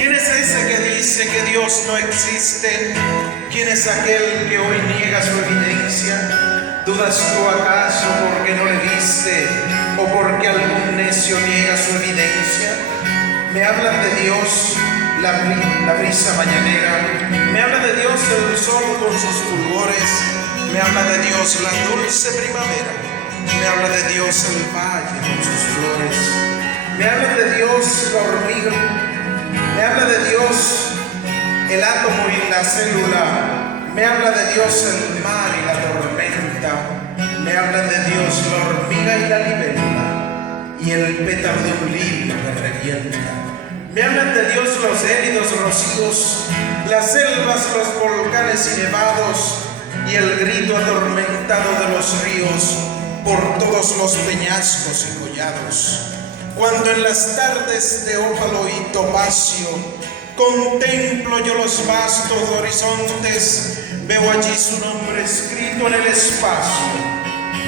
¿Quién es ese que dice que Dios no existe? ¿Quién es aquel que hoy niega su evidencia? ¿Dudas tú acaso porque no le viste o porque algún necio niega su evidencia? Me hablan de Dios la brisa mañanera, me habla de Dios el sol con sus fulgores, me habla de Dios la dulce primavera, me habla de Dios el valle con sus flores, me habla de Dios la hormiga, me habla de Dios el átomo y la célula, me habla de Dios el mar y la tormenta, me habla de Dios la hormiga y la libélula y el pétalo de un lirio que revienta. Me hablan de Dios los gélidos rocíos, las selvas, los volcanes y nevados y el grito atormentado de los ríos por todos los peñascos y collados. Cuando en las tardes de ópalo y topacio contemplo yo los vastos horizontes, veo allí su nombre escrito en el espacio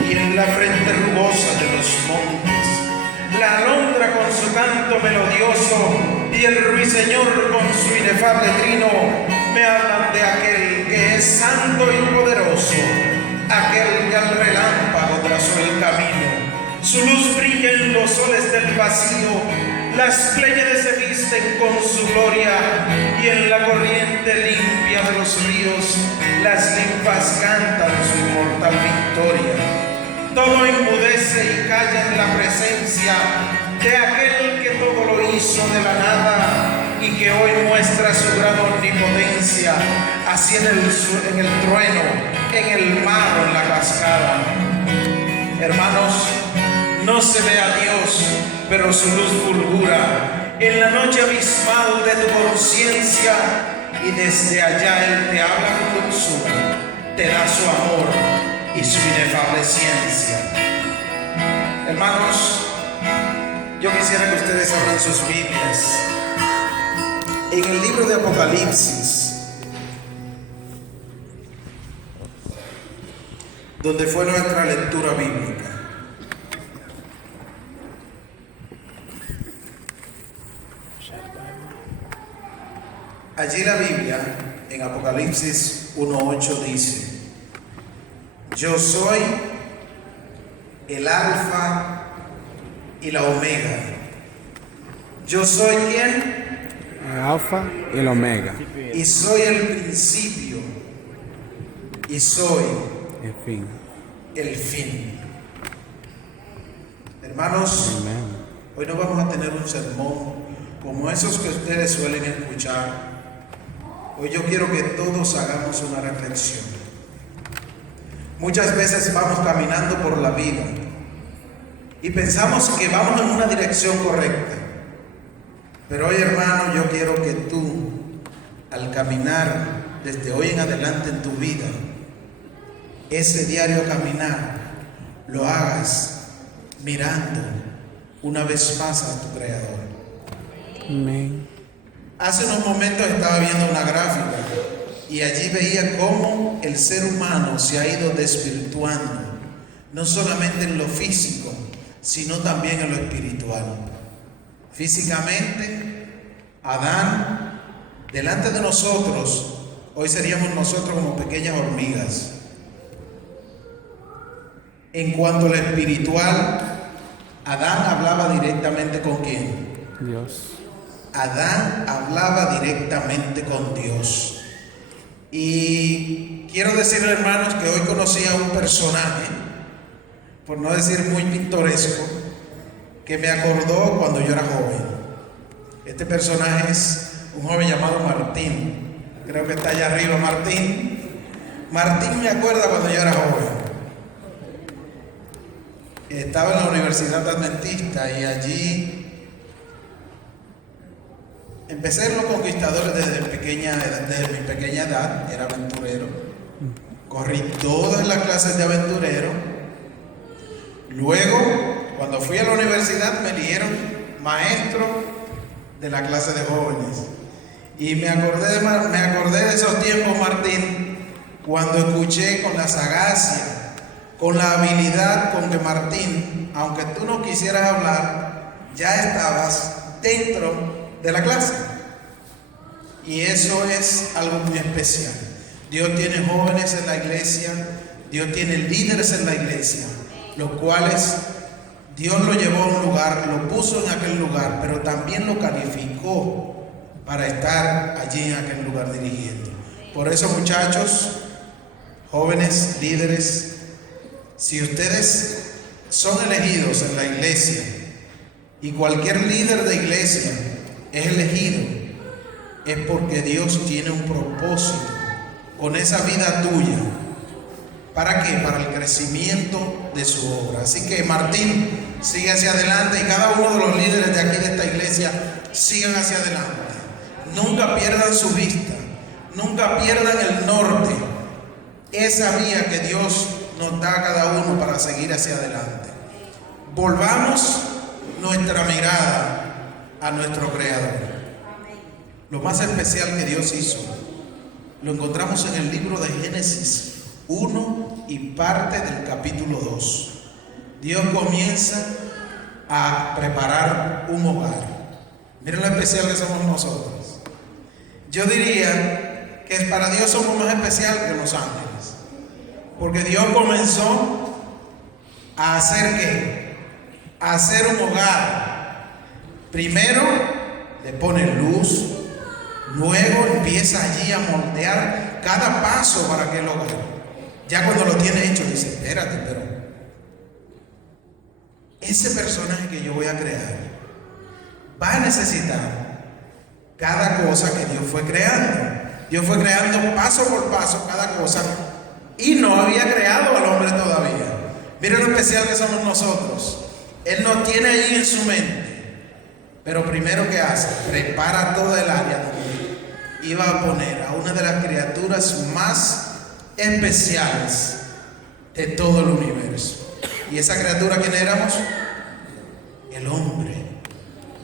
y en la frente rugosa de los montes. La alondra con su canto melodioso y el ruiseñor con su inefable trino me hablan de aquel que es santo y poderoso, aquel que al relámpago trazó el camino. Su luz brilla en los soles del vacío, las pléyades se visten con su gloria y en la corriente limpia de los ríos las ninfas cantan su inmortal victoria. Todo enmudece y calla en la presencia de aquel que todo lo hizo de la nada y que hoy muestra su gran omnipotencia, así en el trueno, en el mar o en la cascada. Hermanos, no se ve a Dios, pero su luz fulgura en la noche abismal de tu conciencia y desde allá Él te habla con dulzura, te da su amor y su inefable ciencia. Hermanos, yo quisiera que ustedes abran sus Biblias en el libro de Apocalipsis, donde fue nuestra lectura bíblica. Allí la Biblia, en Apocalipsis 1:8 dice: yo soy el alfa y la omega. Yo soy ¿quién? El alfa y el omega. Y soy el principio. Y soy el fin. El fin. Hermanos, Amén. hoy no vamos a tener un sermón como esos que ustedes suelen escuchar. Hoy yo quiero que todos hagamos una reflexión. Muchas veces vamos caminando por la vida y pensamos que vamos en una dirección correcta. Pero hoy, hermano, yo quiero que tú, al caminar desde hoy en adelante en tu vida, ese diario caminar, lo hagas mirando una vez más a tu Creador. Amén. Hace unos momentos estaba viendo una gráfica y allí veía cómo el ser humano se ha ido desvirtuando, no solamente en lo físico, sino también en lo espiritual. Físicamente, Adán, delante de nosotros, hoy seríamos nosotros como pequeñas hormigas. En cuanto a lo espiritual, Adán hablaba directamente con ¿quién? Dios. Adán hablaba directamente con Dios. Y quiero decirle, hermanos, que hoy conocí a un personaje, por no decir muy pintoresco, que me acordó cuando yo era joven. Este personaje es un joven llamado Martín. Creo que está allá arriba Martín. Martín me acuerda cuando yo era joven. Estaba en la Universidad Adventista y allí empecé en los conquistadores desde mi pequeña edad. Era aventurero. Corrí todas las clases de aventurero. Luego, cuando fui a la universidad, me eligieron maestro de la clase de jóvenes. Y me acordé de esos tiempos, Martín, cuando escuché con la sagacia, con la habilidad con que Martín, aunque tú no quisieras hablar, ya estabas dentro de la clase. Y eso es algo muy especial. Dios tiene jóvenes en la iglesia, Dios tiene líderes en la iglesia, los cuales Dios lo llevó a un lugar, lo puso en aquel lugar, pero también lo calificó para estar allí en aquel lugar dirigiendo. Por eso, muchachos, jóvenes, líderes, si ustedes son elegidos en la iglesia y cualquier líder de iglesia es elegido, es porque Dios tiene un propósito con esa vida tuya. ¿Para qué? Para el crecimiento de su obra. Así que Martín, sigue hacia adelante, y cada uno de los líderes de aquí de esta iglesia sigan hacia adelante. Nunca pierdan su vista, nunca pierdan el norte, esa vía que Dios nos da a cada uno para seguir hacia adelante. Volvamos nuestra mirada a nuestro Creador. Lo más especial que Dios hizo lo encontramos en el libro de Génesis 1 y parte del capítulo 2. Dios comienza a preparar un hogar. Miren lo especial que somos nosotros. Yo diría que para Dios somos más especiales que los ángeles, porque Dios comenzó a hacer ¿qué? A hacer un hogar. Primero le pone luz, luego empieza allí a moldear cada paso para aquel hogar. Ya cuando lo tiene hecho dice, espérate, pero ese personaje que yo voy a crear va a necesitar cada cosa que Dios fue creando. Dios fue creando paso por paso cada cosa y no había creado al hombre todavía. Miren lo especial que somos nosotros. Él nos tiene ahí en su mente, pero primero que hace, prepara toda el área donde iba a poner a una de las criaturas más especiales de todo el universo. ¿Y esa criatura quién éramos? El hombre,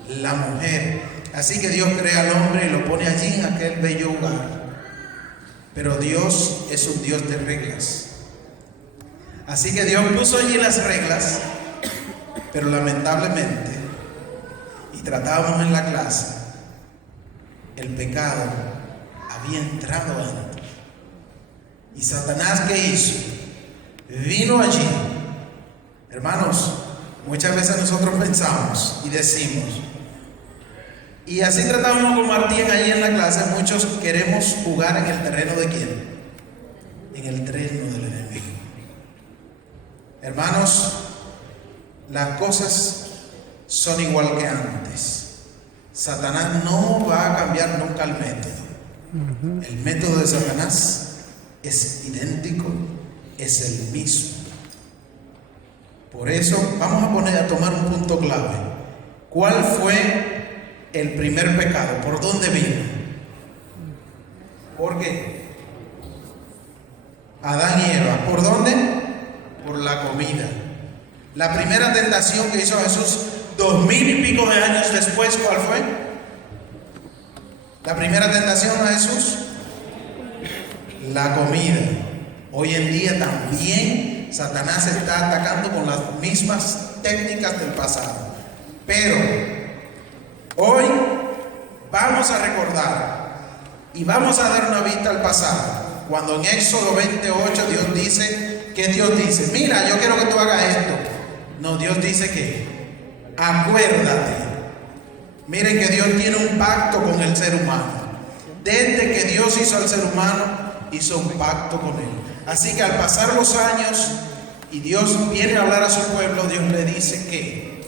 la mujer. Así que Dios crea al hombre y lo pone allí en aquel bello hogar. Pero Dios es un Dios de reglas. Así que Dios puso allí las reglas, pero lamentablemente, y tratábamos en la clase, el pecado había entrado antes. ¿Y Satanás qué hizo? Vino allí. Hermanos, muchas veces nosotros pensamos y decimos, y así tratábamos con Martín allí en la clase, muchos queremos jugar en el terreno de ¿quién? En el terreno del enemigo. Hermanos, las cosas son igual que antes. Satanás no va a cambiar nunca el método. El método de Satanás es idéntico, es el mismo. Por eso vamos a tomar un punto clave. ¿Cuál fue el primer pecado? ¿Por dónde vino? ¿Por qué? Adán y Eva. ¿Por dónde? Por la comida. La primera tentación que hizo Jesús 2000 y pico de años después, ¿cuál fue? La primera tentación a Jesús, la comida. Hoy en día también Satanás está atacando con las mismas técnicas del pasado. Pero hoy vamos a recordar y vamos a dar una vista al pasado. Cuando en Éxodo 28 Dios dice, ¿qué Dios dice? Mira, yo quiero que tú hagas esto. No, Dios dice que acuérdate. Miren que Dios tiene un pacto con el ser humano. Desde que Dios hizo al ser humano, hizo un pacto con él. Así que al pasar los años y Dios viene a hablar a su pueblo, Dios le dice que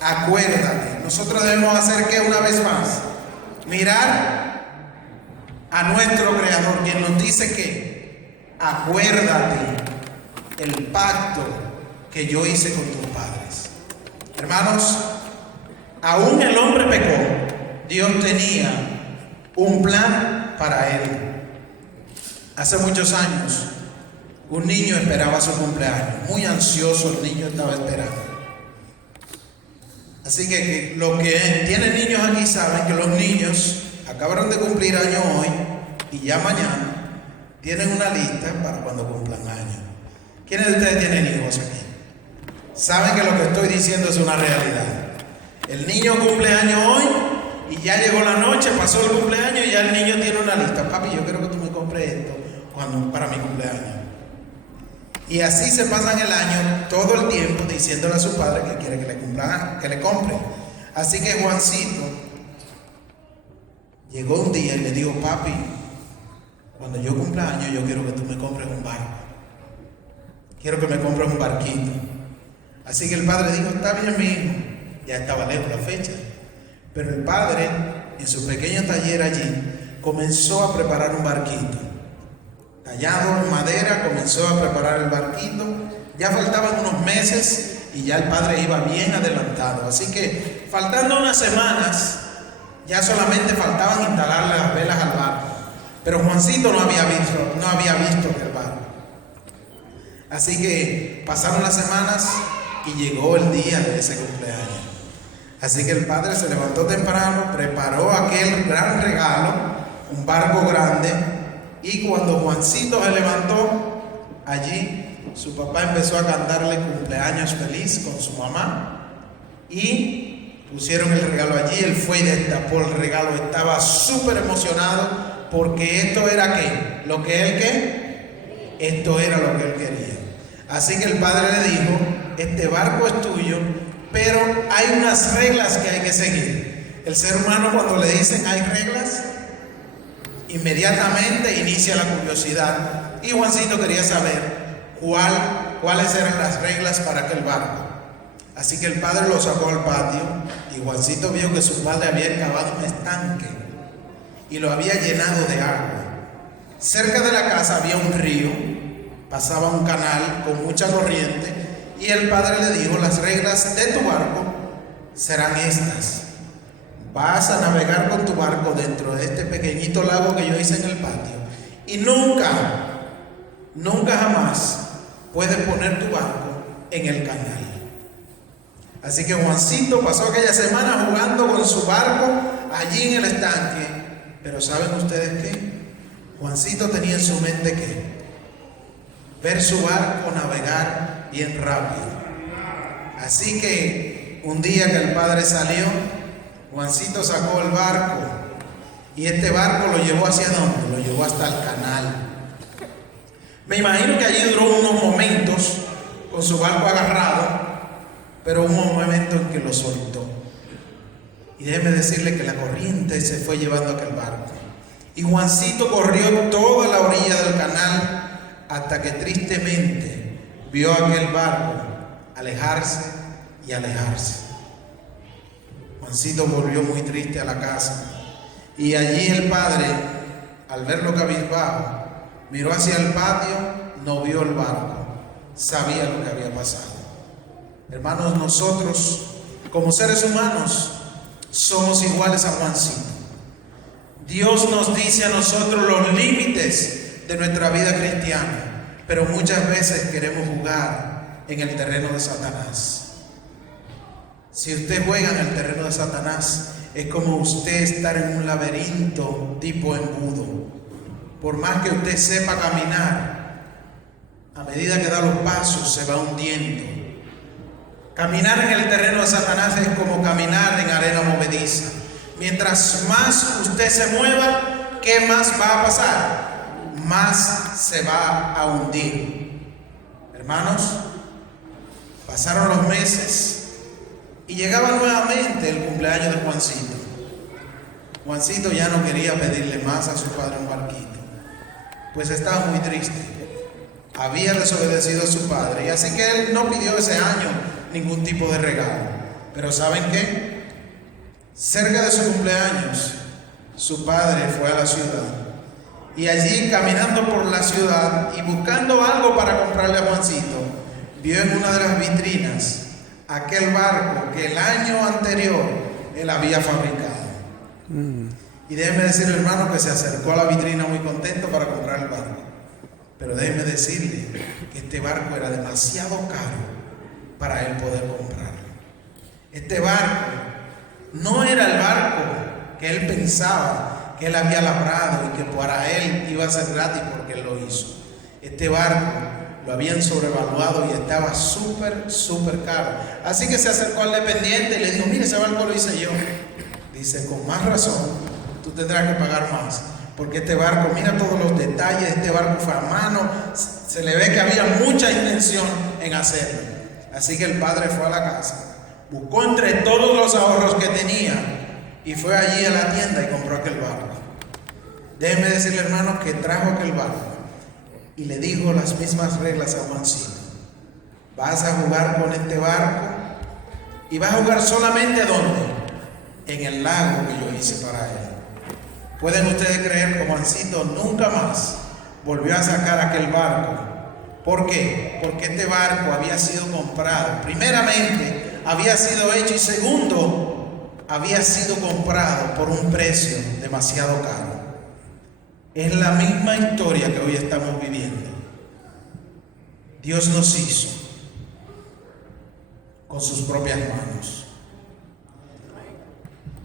acuérdate. Nosotros debemos hacer ¿qué? Una vez más, mirar a nuestro Creador, quien nos dice que acuérdate el pacto que yo hice con tus padres. Hermanos, aún el hombre pecó, Dios tenía un plan para él. Hace muchos años, un niño esperaba su cumpleaños, muy ansioso el niño estaba esperando. Así que los que tienen niños aquí saben que los niños acabaron de cumplir año hoy y ya mañana tienen una lista para cuando cumplan años. ¿Quiénes de ustedes tienen hijos aquí? Saben que lo que estoy diciendo es una realidad. El niño cumple año hoy y ya llegó la noche, pasó el cumpleaños y ya el niño tiene una lista. Papi, yo quiero que tú me compres esto para mi cumpleaños. Y así se pasan el año todo el tiempo diciéndole a su padre que quiere que le compre. Así que Juancito llegó un día y le dijo: papi, cuando yo cumpla años yo quiero que tú me compres un barco. Quiero que me compres un barquito. Así que el padre dijo: está bien, mi hijo. Ya estaba lejos la fecha. Pero el padre, en su pequeño taller allí, comenzó a preparar un barquito. Tallado en madera, comenzó a preparar el barquito. Ya faltaban unos meses y ya el padre iba bien adelantado. Así que, faltando unas semanas, ya solamente faltaban instalarle las velas al barco. Pero Juancito no había visto aquel barco. Así que pasaron las semanas y llegó el día de ese cumpleaños. Así que el padre se levantó temprano, preparó aquel gran regalo, un barco grande, y cuando Juancito se levantó, allí su papá empezó a cantarle cumpleaños feliz con su mamá y pusieron el regalo allí. Él fue y destapó el regalo, estaba súper emocionado porque esto era ¿qué? Lo que él ¿qué? Esto era lo que él quería. Así que el padre le dijo: este barco es tuyo, pero hay unas reglas que hay que seguir. El ser humano, cuando le dicen hay reglas, inmediatamente inicia la curiosidad. Y Juancito quería saber cuáles eran las reglas para aquel barco. Así que el padre lo sacó al patio y Juancito vio que su padre había cavado un estanque y lo había llenado de agua. Cerca de la casa había un río, pasaba un canal con mucha corriente, y el padre le dijo: las reglas de tu barco serán estas. Vas a navegar con tu barco dentro de este pequeñito lago que yo hice en el patio, y nunca jamás puedes poner tu barco en el canal. Así que Juancito pasó aquella semana jugando con su barco allí en el estanque. Pero ¿saben ustedes qué? Juancito tenía en su mente que ver su barco navegar bien rápido. Así que un día que el padre salió, Juancito sacó el barco y este barco lo llevó ¿hacia dónde? Lo llevó hasta el canal. Me imagino que allí duró unos momentos con su barco agarrado, pero hubo un momento en que lo soltó. Y déjeme decirle que la corriente se fue llevando aquel barco. Y Juancito corrió toda la orilla del canal hasta que tristemente vio aquel barco alejarse y alejarse. Juancito volvió muy triste a la casa. Y allí el padre, al verlo cabizbajo, miró hacia el patio, no vio el barco, sabía lo que había pasado. Hermanos, nosotros como seres humanos somos iguales a Juancito. Dios nos dice a nosotros los límites de nuestra vida cristiana, pero muchas veces queremos jugar en el terreno de Satanás. Si usted juega en el terreno de Satanás, es como usted estar en un laberinto tipo embudo. Por más que usted sepa caminar, a medida que da los pasos se va hundiendo. Caminar en el terreno de Satanás es como caminar en arena movediza. Mientras más usted se mueva, ¿qué más va a pasar? Más se va a hundir. Hermanos, pasaron los meses y llegaba nuevamente el cumpleaños de Juancito. Juancito ya no quería pedirle más a su padre un barquito, pues estaba muy triste. Había desobedecido a su padre, y así que él no pidió ese año ningún tipo de regalo. Pero ¿saben qué? Cerca de su cumpleaños, su padre fue a la ciudad, y allí, caminando por la ciudad y buscando algo para comprarle a Juancito, vio en una de las vitrinas aquel barco que el año anterior él había fabricado. Y déjeme decirle, hermano, que se acercó a la vitrina muy contento para comprar el barco. Pero déjeme decirle que este barco era demasiado caro para él poder comprarlo. Este barco no era el barco que él pensaba que él había labrado y que para él iba a ser gratis porque él lo hizo. Este barco lo habían sobrevaluado y estaba súper caro. Así que se acercó al dependiente y le dijo: mire, ese barco lo hice yo. dice, con más razón, tú tendrás que pagar más. Porque este barco, mira todos los detalles, este barco fue a mano, se le ve que había mucha intención en hacerlo. Así que el padre fue a la casa, buscó entre todos los ahorros que tenía y fue allí a la tienda y compró aquel barco. Déjenme decirle, hermanos, que trajo aquel barco y le dijo las mismas reglas a Juancito. Vas a jugar con este barco y vas a jugar solamente ¿dónde? En el lago que yo hice para él. ¿Pueden ustedes creer que Juancito nunca más volvió a sacar aquel barco? ¿Por qué? Porque este barco había sido comprado. Primeramente, había sido hecho y segundo, había sido comprado por un precio demasiado caro. Es la misma historia que hoy estamos viviendo. Dios nos hizo con sus propias manos.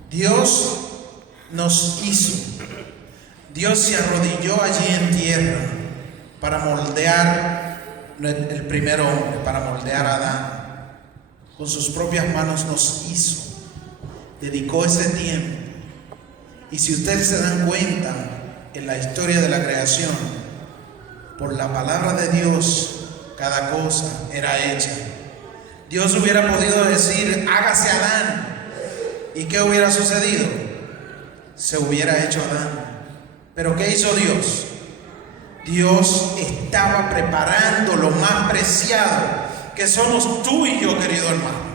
Dios nos hizo. Dios se arrodilló allí en tierra para moldear el primer hombre, para moldear a Adán. Con sus propias manos nos hizo. Dedicó ese tiempo. Y si ustedes se dan cuenta, en la historia de la creación, por la palabra de Dios, cada cosa era hecha. Dios hubiera podido decir, hágase Adán. ¿Y qué hubiera sucedido? Se hubiera hecho Adán. Pero ¿qué hizo Dios? Dios estaba preparando lo más preciado, que somos tú y yo, querido hermano.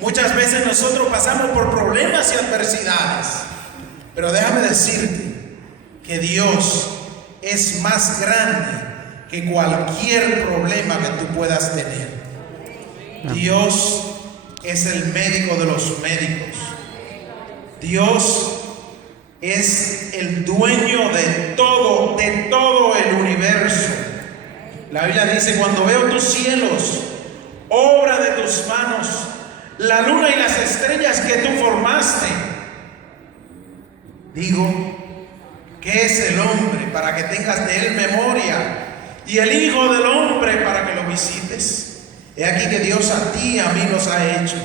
Muchas veces nosotros pasamos por problemas y adversidades, pero déjame decirte que Dios es más grande que cualquier problema que tú puedas tener. Dios es el médico de los médicos. Dios es el dueño de todo el universo. La Biblia dice, cuando veo tus cielos, obra de tus manos, la luna y las estrellas que tú formaste, digo, ¿qué es el hombre para que tengas de él memoria? Y el Hijo del Hombre para que lo visites. He aquí que Dios a ti y a mí nos ha hecho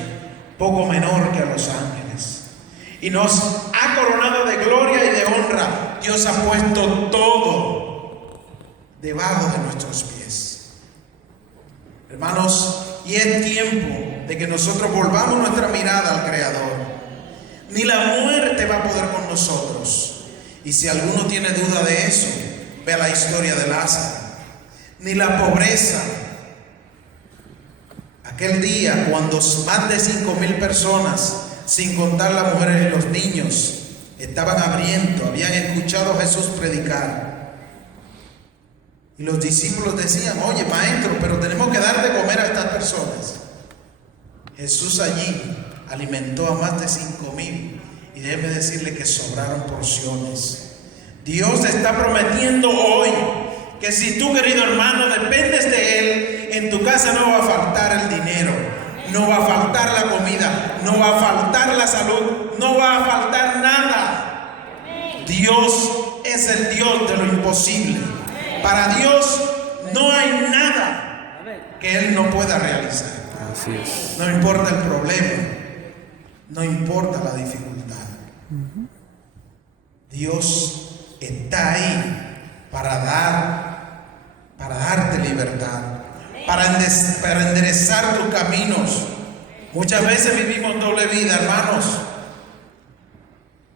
poco menor que a los ángeles. Y nos ha coronado de gloria y de honra. Dios ha puesto todo debajo de nuestros pies. Hermanos, y es tiempo de que nosotros volvamos nuestra mirada al Creador. Ni la muerte va a poder con nosotros. Y si alguno tiene duda de eso, vea la historia de Lázaro. Ni la pobreza. Aquel día, cuando más de 5,000 personas, sin contar las mujeres y los niños, estaban hambrientos, habían escuchado a Jesús predicar. Y los discípulos decían, oye maestro, pero tenemos que dar de comer a estas personas. Jesús allí alimentó a más de 5,000. Y déjeme decirle que sobraron porciones. Dios te está prometiendo hoy que si tú, querido hermano, dependes de Él, en tu casa no va a faltar el dinero, no va a faltar la comida, no va a faltar la salud, no va a faltar nada. Dios es el Dios de lo imposible. Para Dios no hay nada que Él no pueda realizar. Así es. No importa el problema, no importa la dificultad. Dios está ahí para darte libertad, para enderezar tus caminos. Muchas veces vivimos doble vida, hermanos,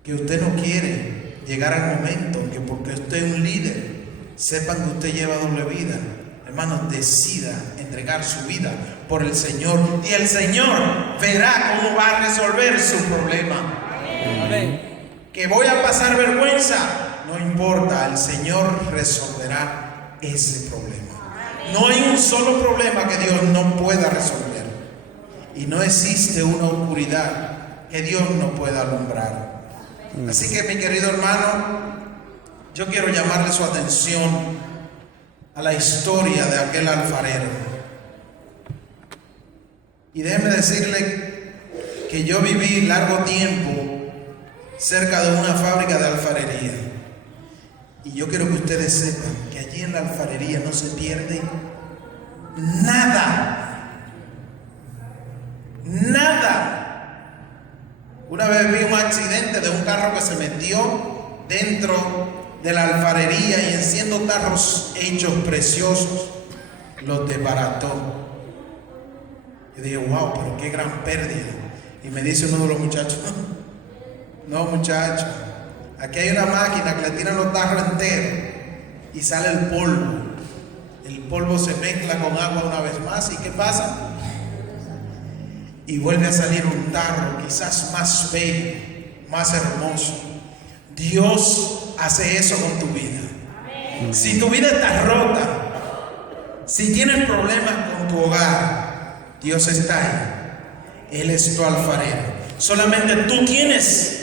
que usted no quiere llegar al momento que porque usted es un líder, sepan que usted lleva doble vida. Hermanos, decida entregar su vida por el Señor y el Señor verá cómo va a resolver su problema. Amén. Que voy a pasar vergüenza, no importa, el Señor resolverá ese problema. No hay un solo problema que Dios no pueda resolver. Y no existe una oscuridad que Dios no pueda alumbrar. Así que, mi querido hermano, yo quiero llamarle su atención a la historia de aquel alfarero. Y déjeme decirle que yo viví largo tiempo cerca de una fábrica de alfarería. Y yo quiero que ustedes sepan que allí en la alfarería no se pierde nada. Nada. Una vez vi un accidente de un carro que se metió dentro de la alfarería y enciendo tarros hechos preciosos, los desbarató. Yo dije, wow, pero qué gran pérdida. Y me dice uno de los muchachos, no muchacho, aquí hay una máquina que le tiran los tarros enteros y sale el polvo. El polvo se mezcla con agua una vez más y ¿qué pasa? Y vuelve a salir un tarro quizás más bello, más hermoso. Dios hace eso con tu vida. Si tu vida está rota, si tienes problemas con tu hogar, Dios está ahí. Él es tu alfarero. Solamente tú tienes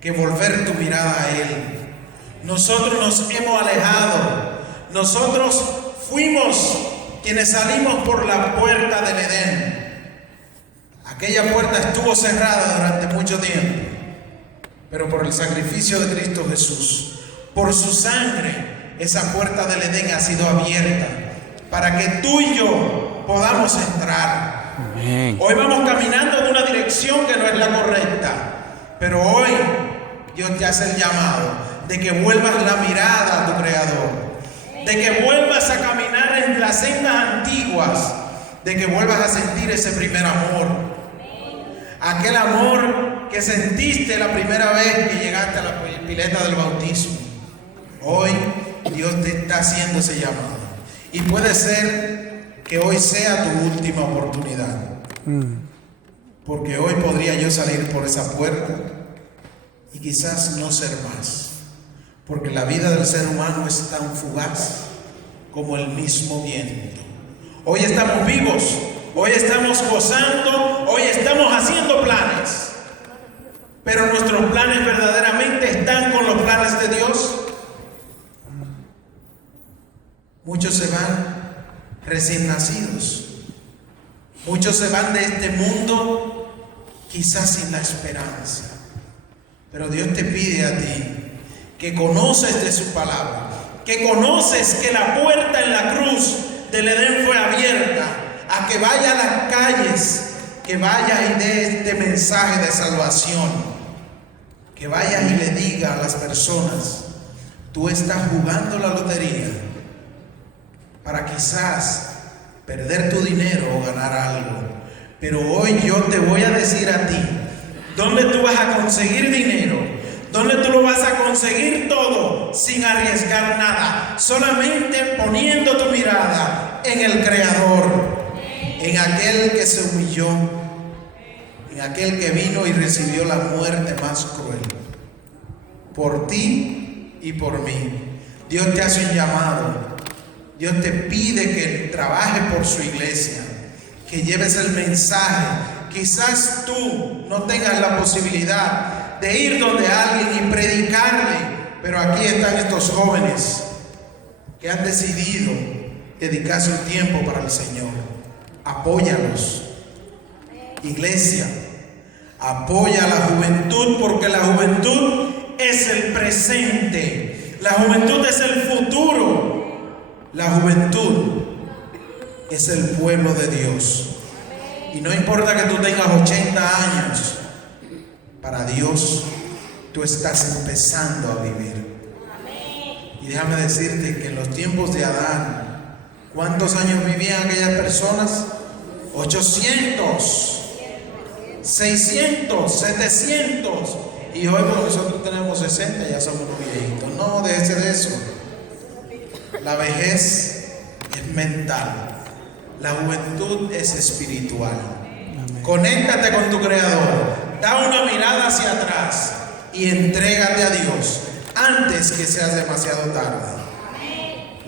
que volver tu mirada a Él. Nosotros nos hemos alejado. Nosotros fuimos quienes salimos por la puerta del Edén. Aquella puerta estuvo cerrada durante mucho tiempo, pero por el sacrificio de Cristo Jesús, por su sangre, esa puerta del Edén ha sido abierta para que tú y yo podamos entrar. Amén. Hoy vamos caminando en una dirección que no es la correcta, pero hoy Dios te hace el llamado de que vuelvas la mirada a tu Creador, de que vuelvas a caminar en las sendas antiguas, de que vuelvas a sentir ese primer amor. Aquel amor que sentiste la primera vez que llegaste a la pileta del bautismo. Hoy Dios te está haciendo ese llamado. Y puede ser que hoy sea tu última oportunidad. Porque hoy podría yo salir por esa puerta y quizás no ser más. Porque la vida del ser humano es tan fugaz como el mismo viento. Hoy estamos vivos. Hoy estamos gozando, hoy estamos haciendo planes, pero nuestros planes verdaderamente están con los planes de Dios. Muchos se van recién nacidos, muchos se van de este mundo quizás sin la esperanza, pero Dios te pide a ti que conoces de su palabra, que conoces que la puerta en la cruz del Edén fue abierta, a que vaya a las calles, que vaya y dé este mensaje de salvación, que vaya y le diga a las personas, tú estás jugando la lotería para quizás perder tu dinero o ganar algo, pero hoy yo te voy a decir a ti, ¿dónde tú vas a conseguir dinero? ¿Dónde tú lo vas a conseguir todo sin arriesgar nada? Solamente poniendo tu mirada en el Creador, en aquel que se humilló, en aquel que vino y recibió la muerte más cruel, por ti y por mí. Dios te hace un llamado, Dios te pide que trabajes por su iglesia, que lleves el mensaje. Quizás tú no tengas la posibilidad de ir donde alguien y predicarle, pero aquí están estos jóvenes que han decidido dedicarse un tiempo para el Señor. Apóyalos, iglesia, apoya a la juventud, porque la juventud es el presente, la juventud es el futuro, la juventud es el pueblo de Dios. Y no importa que tú tengas 80 años, para Dios tú estás empezando a vivir. Y déjame decirte que en los tiempos de Adán, ¿cuántos años vivían aquellas personas? 800, 600, 700. Y hoy nosotros tenemos 60, ya somos viejitos. No, déjese de eso. La vejez es mental. La juventud es espiritual. Amén. Conéctate con tu Creador. Da una mirada hacia atrás y entrégate a Dios antes que sea demasiado tarde.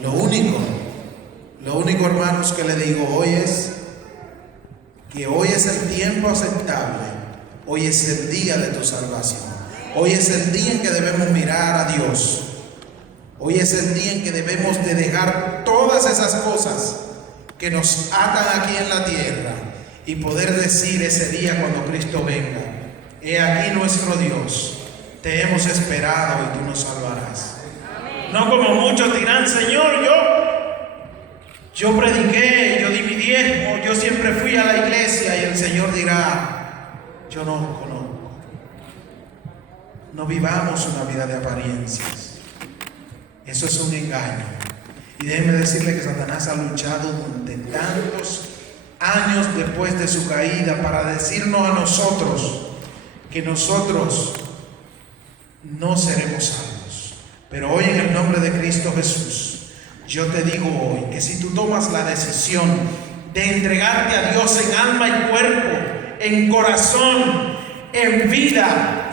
Lo único, hermanos, que le digo hoy es que hoy es el tiempo aceptable. Hoy es el día de tu salvación. Hoy es el día en que debemos mirar a Dios. Hoy es el día en que debemos de dejar todas esas cosas que nos atan aquí en la tierra y poder decir ese día cuando Cristo venga: he aquí nuestro Dios, te hemos esperado y tú nos salvarás. No como muchos dirán: Señor, yo prediqué, yo di mi diezmo, yo siempre fui a la iglesia, y el Señor dirá: yo no os conozco. no vivamos una vida de apariencias. Eso es un engaño. Y déjenme decirle que Satanás ha luchado durante tantos años después de su caída para decirnos a nosotros que nosotros no seremos salvos. Pero hoy, en el nombre de Cristo Jesús, yo te digo hoy que si tú tomas la decisión de entregarte a Dios en alma y cuerpo, en corazón, en vida,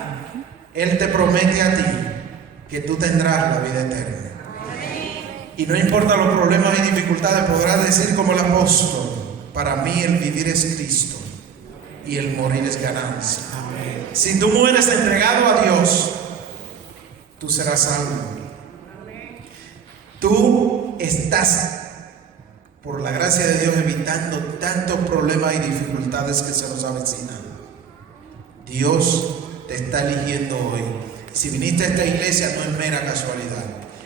Él te promete a ti que tú tendrás la vida eterna. Y no importa los problemas y dificultades, podrás decir como el apóstol: para mí el vivir es Cristo y el morir es ganancia. Amén. Si tú mueres entregado a Dios, tú serás salvo. Tú estás, por la gracia de Dios, evitando tantos problemas y dificultades que se nos avecinan. Dios te está eligiendo hoy. Si viniste a esta iglesia, no es mera casualidad,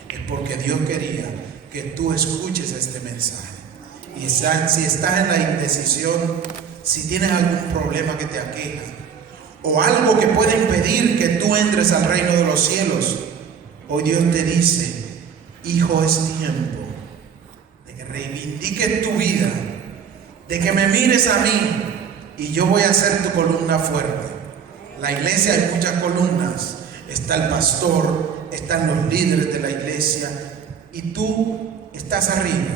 es porque Dios quería que tú escuches este mensaje. Y si estás en la indecisión, si tienes algún problema que te aqueja, o algo que puede impedir que tú entres al reino de los cielos, hoy Dios te dice: hijo, es tiempo de que reivindiques tu vida, de que me mires a mí y yo voy a ser tu columna fuerte. La iglesia hay muchas columnas. Está el pastor, están los líderes de la iglesia, y tú estás arriba.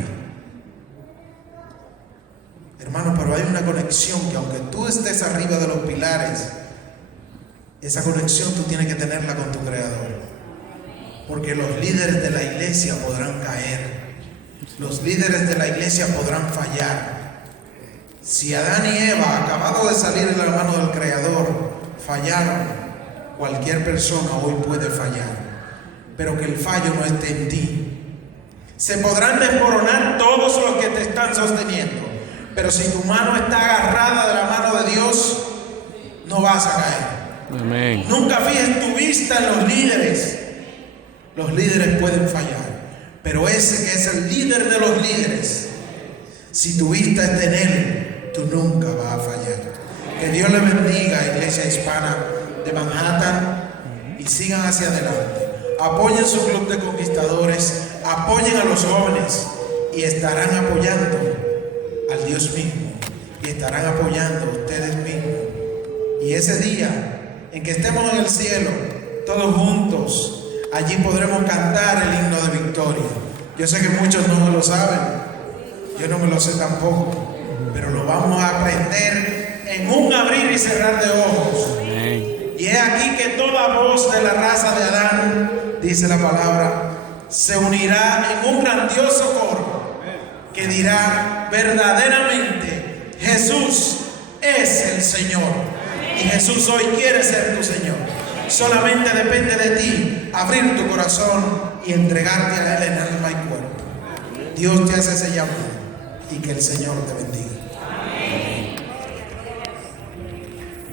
Hermano, pero hay una conexión que, aunque tú estés arriba de los pilares, esa conexión tú tienes que tenerla con tu Creador. Porque los líderes de la iglesia podrán caer, los líderes de la iglesia podrán fallar. Si Adán y Eva, acabados de salir de la mano del Creador, fallaron, cualquier persona hoy puede fallar, pero que el fallo no esté en ti. Se podrán desmoronar todos los que te están sosteniendo, pero si tu mano está agarrada de la mano de Dios, no vas a caer. Amén. Nunca fijes tu vista en los líderes. Los líderes pueden fallar, pero ese que es el líder de los líderes, si tu vista está en él, tú nunca vas a fallar. Que Dios le bendiga, Iglesia Hispana de Manhattan, y sigan hacia adelante. Apoyen su club de conquistadores, apoyen a los jóvenes, y estarán apoyando al Dios mismo, y estarán apoyando a ustedes mismos. Y ese día en que estemos en el cielo, todos juntos, allí podremos cantar el himno de victoria. Yo sé que muchos no lo saben, yo no me lo sé tampoco, pero lo vamos a aprender en un abrir y cerrar de ojos. Amén. Y es aquí que toda voz de la raza de Adán, dice la palabra, se unirá en un grandioso coro que dirá: verdaderamente Jesús es el Señor. Y Jesús hoy quiere ser tu Señor. Solamente depende de ti abrir tu corazón y entregarte a Él en alma y cuerpo. Dios te hace ese llamado, y que el Señor te bendiga.